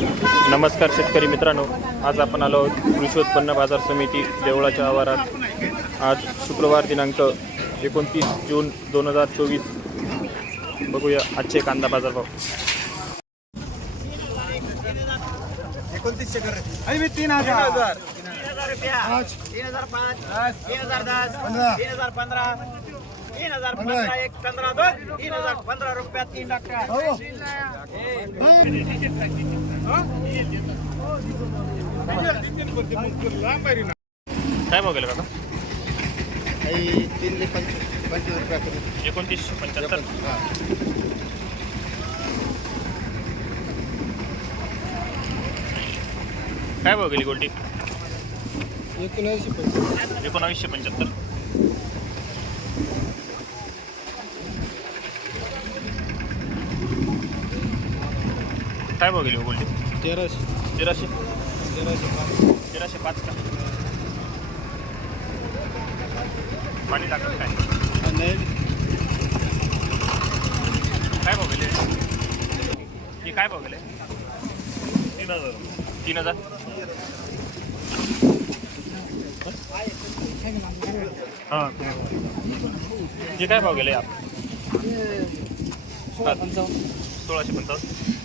नमस्कार शेतकरी मित्रांनो. आज आपण आलो आहोत कृषी उत्पन्न बाजार समिती देवळाच्या आवारात. आज शुक्रवार दिनांक एकोणतीस जून दोन हजार चोवीस. बघूया आजचे कांदा बाजारभाव एकोणतीसशे कर आणि मी तीन हजार. तीन हजार. रुपया. तीन हजार पाच. तीन हजार दस पंधरा. तीन हजार पंधरा एक पंधरा दोन तीन हजार पंधरा रुपया तीन टक्का हो. काय भाव गेलं काका? तीन ते पंचवीस पंचवीस रुपया करू एकोणतीसशे पंच्याहत्तर. काय भाव गेली गोल्टी एकोणऐंशी पंचवीस. एकोणावीसशे पंच्याहत्तर. काय भाव गेली हो तेराशे. तेराशे? तेराशे पाच. तेराशे पाच का? पाणी टाकत काय? काय भाव गेले हे काय भाव गेले तीन हजार. तीन हजार? हां हे काय भाव गेले आप सोळाशे पंचावन्न.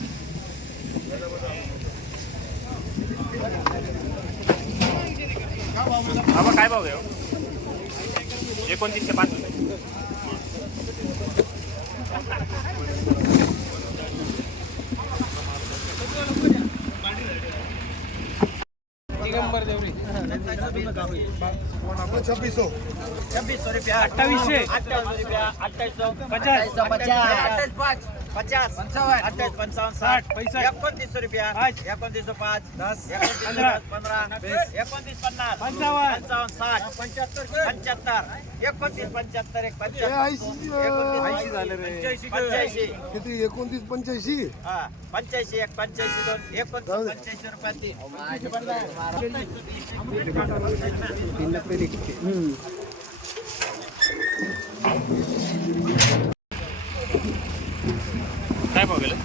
बाबा काय भाव आहे एकोणतीसशे पाच. छब्बीस. सौ छब्बीस सौ रुपया. अठ्ठावीसशे. अठ्ठावीस रुपया अठ्ठावीस सौ पचास. पचास पचास अठ्ठावीस पंचावन्न साठ पैसा. एकोणतीस रुपया पाच. एकोणतीस सौ पाच दस. एकोणतीस पंधरा. पंधरा एकोणतीस पन्नास पंचावन्न. पंचावन्न साठ पंच्याहत्तर पंच्याहत्तर एकोणतीस पंच्याहत्तर एक पंच्याऐंशी किती एकोणतीस पंच्याऐंशी हा पंच्याऐंशी एक पंच्याऐंशी दोन एकोणतीस दे. पंच्याऐंशी रुपया तीन काय भाव गेलं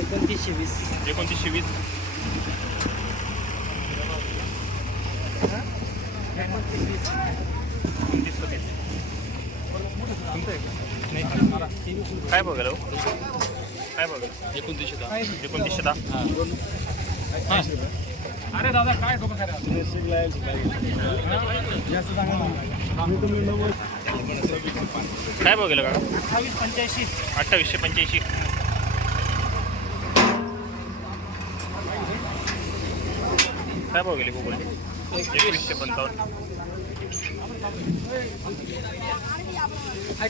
एकोणतीसशे वीस. एकोणतीसशे वीस. एकोणतीस वीस काय भाव गेलं हो? काय भाव गेलं एकोणतीसशे दहा. एकोणतीसशे दहा. अरे दादा काय डोकं काय भाव गेलं का अठ्ठावीस पंच्याऐंशी. अठ्ठावीसशे पंच्याऐंशी. काय भाव गेले गुगल एकवीसशे पंचावन्न.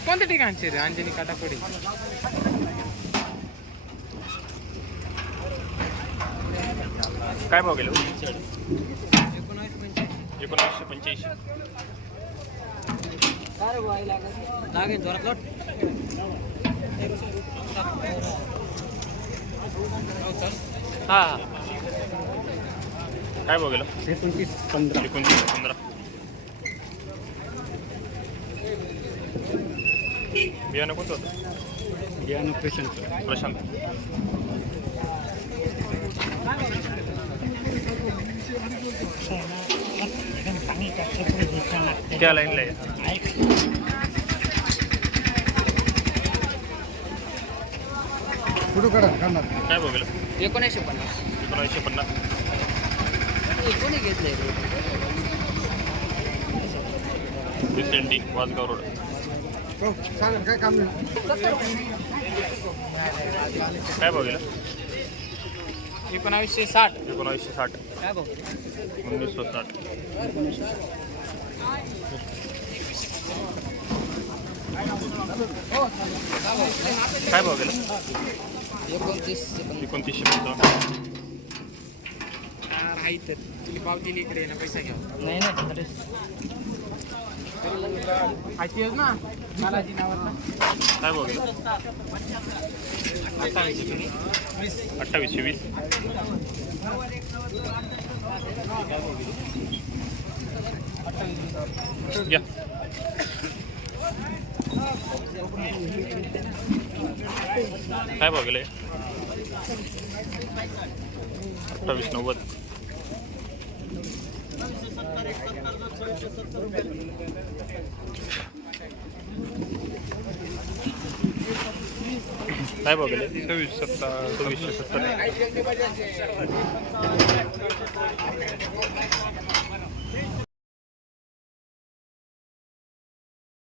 कोणत्या ठिकाणचे रे अंजनी काटाकोडी? काय भाव गेले एकोणीसशे पंच्याऐंशी. लागेल जोरात लोट. हा. काय गेलं एकोणतीस पंधरा. एकोणतीसशे पंधरा. बियाणं कोणतं होतं? बियाणं पेशंट प्रशांत. त्या लाईनला आहे. कुठं करा करणार काय गेलं एकोणीसशे पन्नास. एकोणीसशे पन्नास. कोणी रिसेंटली वासगाव रोड. हो, काय काम नाही. काय भाव गेलं? एकोणावीसशे साठ. एकोणावीसशे साठ. काय भाऊ उन्नीसशे साठ. काय भाव गेलं? एकोणतीस. एकोणतीसशे पंचावन्न. राही तर तुला पाव दिली इकडे ना पैसा घ्या नाही नाही ना? बालाजी नावाचा. काय अठ्ठावीसशे वीस. या काय भाव गेले अठ्ठावीस नव्वद. काय बघले सव्वीस सत्ता सव्वीसशे सत्तर.